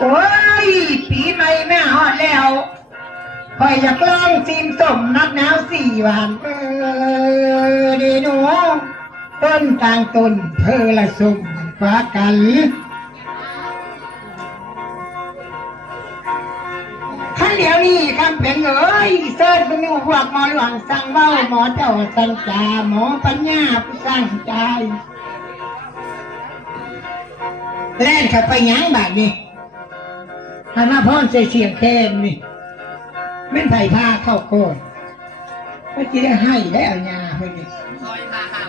โอ้ยปีใหม่แม่ฮอดแล้วคอยอยากลองชิมสมนักหนาวสี่วานเออเดหนูต้นกลางต้นเพอละสุ่มฟ้ากันขั้นเดียวนี้คำเป็นเอ้ยเสิร์ชเป็นอยู่พวกหมอหลวงสั่งเบ้าหมอเจ้าสังจาหมอปัญญาผู้สร้างใจ แล่นเข้าไปยังบาดนี้หามาพ่อนใส่เสียงแคนนี่แม่นไผ่ผ้าเข้าโกนก็จะได้ให้ได้เอาญาเพื่อนนี่คอยมาค่ะ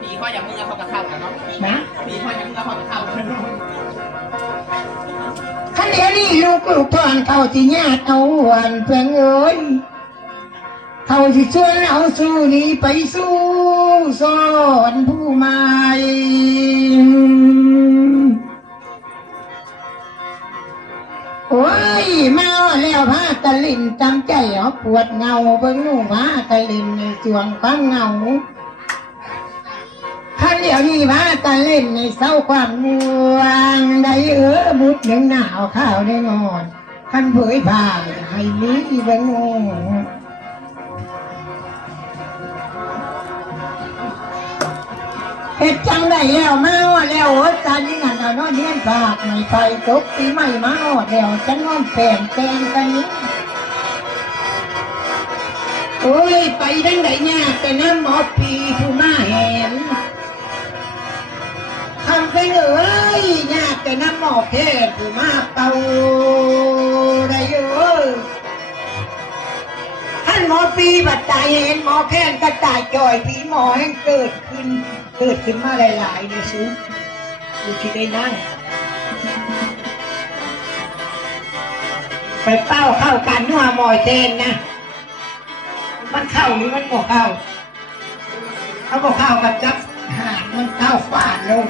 ผีคอยอย่างมึงกับเขากับเข้ากันเนาะนะผีคอยอย่างมึงกับเขากับเข้ากันเนาะขันเดียวนี้ลูกลูกทอนเขาที่ญาติเอาหวานเพื่อนเอ้ยเขาที่ชวนเอาสู้นี้ไปสู้สอนผู้ใหม่ โอ้ยมาแล้วพาตะลินจำใจเอปวดเงาเบิ้งหนูมาตะลินในจวงฟังเงาขันเดี๋ยวนี้พาตะลินในเศร้าความง่วงได้เออบุดหนึ่งหนาวข้าวได้งอนขันเผยผ่าให้มีเบิ้งหนู เฮ็ดจังได้แล้วมาฮอดแล้วโอ้จานนี้นั่นเอานอนเฮียนฝากไม่ไปตกปีใหม่มาฮอดแล้วจังนอนแปลงแตงกันนี้โอ้ยไปดังไดยากแต่น้ำหมอปีผู้มาแหนทำไปเอ้ยยากแต่น้ำหมอเพศผู้มาเป่าได้เอ้ยท่านหมอปีบัดตายเห็นหมอแค้นกระต่ายจ่อยผีหมอแห่งเกิดขึ้น เกิดขึ้นมาหลายๆในซุดูที่ได้นั่ง ไปเป้าเข้ากันนัวมอยเทนนะ มันเข้าหรือมันบอกเข้า เขาบอกเข้ากันจับหางมันเข้าฟาดลง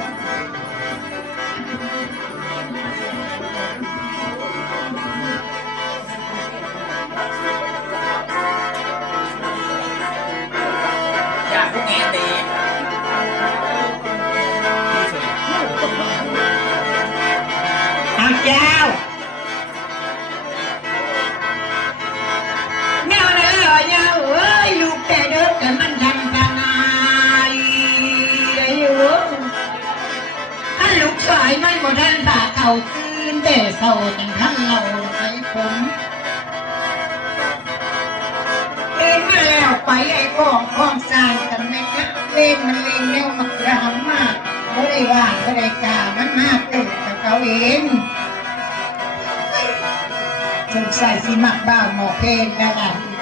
กแต่มันทำทางไงได้อยู่ถ้าลูกสายไมันบ่ทันตาเขาตื่นแต่เศร้าจังทันเราไปผมเอ็นมาแล้วไปไอ้ของของสร้างกันแม่นะเล่นมันเล่นแนวมักระหำมากเขาได้ว่างเขาได้กล่าวมันมากตื่นกับเขาเองสงสัยสิมักบ้าหมอเพลงแล้วล่ะ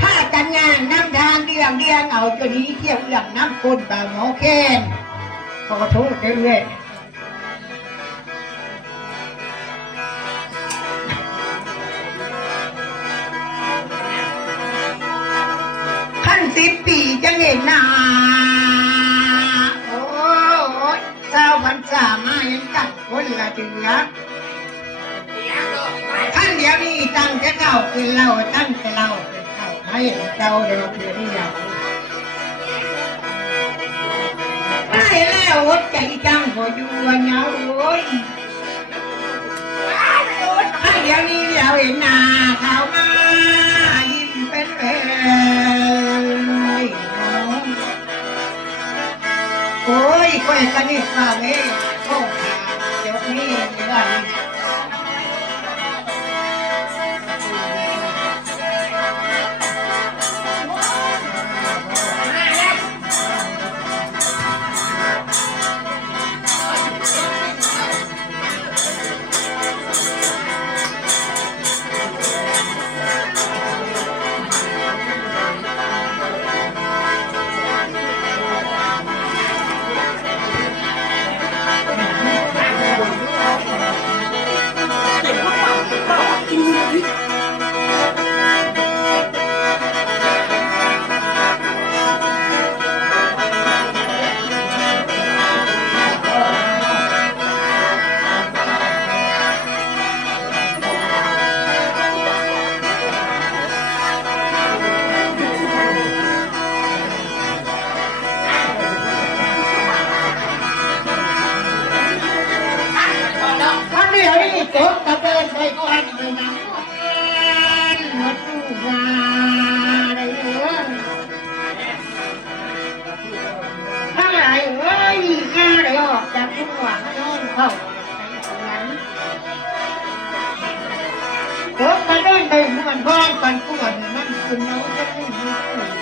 ถ้ากันงานน้ำทางเดียงเดียงเอาตัวนี้เที่ยวเรื่องน้ำคนบ่าหมอแค้นขอโทษเรื่อยๆขั้นสิบปีจะเห็นหน้าโอ้ยเจ้าพันษามาเห็นกันคนละเดือขั้นเดียวนี้ตั้งแต่เก่าคือเราตั้งแต่เราเป็นเก่า ให้เจ้าเดียวคือนี่อยางไม่แล้วอดใจจังพออยู่วันเงาโอ้ยขั้เดี๋ยวนี้เราเห็นหน้าเขามายิ้มเป็นแผลโอ้ยก็ยังกันนี่ข้าวนี่โอ้ยเดี๋ยวนี้เดี๋ยวนี้ จบกระเดินไปก่อนเลยนะหมดทุกงานเลยเออถ้าไหนเอ้ยงานเลยออกจากทุกหวังโน่นเข้าไปตรงนั้นจบกระเดินไปมันบ้านกันปวดมันคือน้องจะไม่มี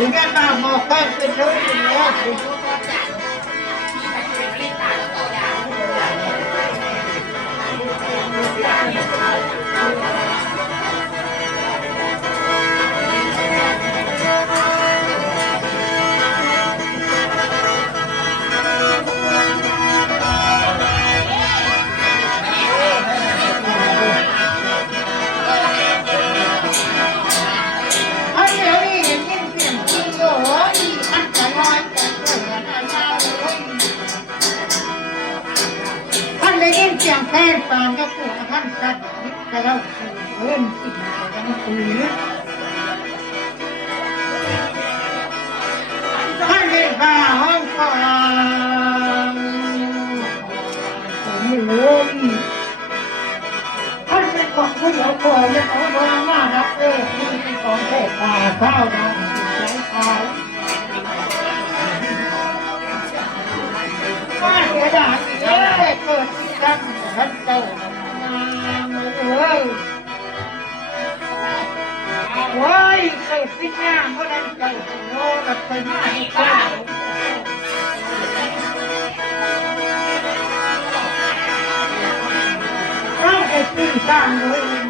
ถึงแม้ต สียงแพร่ปานก็ปวดท่านสัตว์แต่เราเล่นสิ่งอะไรกันคุยท่านเป็นข้าห้องฟังผมลืมท่านเป็นของผู้เดียวคอยและของโบราณมากนะเออนี่เป็นของเทพตาข้าวนะ อ้ยเกิดที่น้าเพราะนั้นเจ้าโน่กับไปมาอีกแล้วเราไอ้ปีสร้างเลย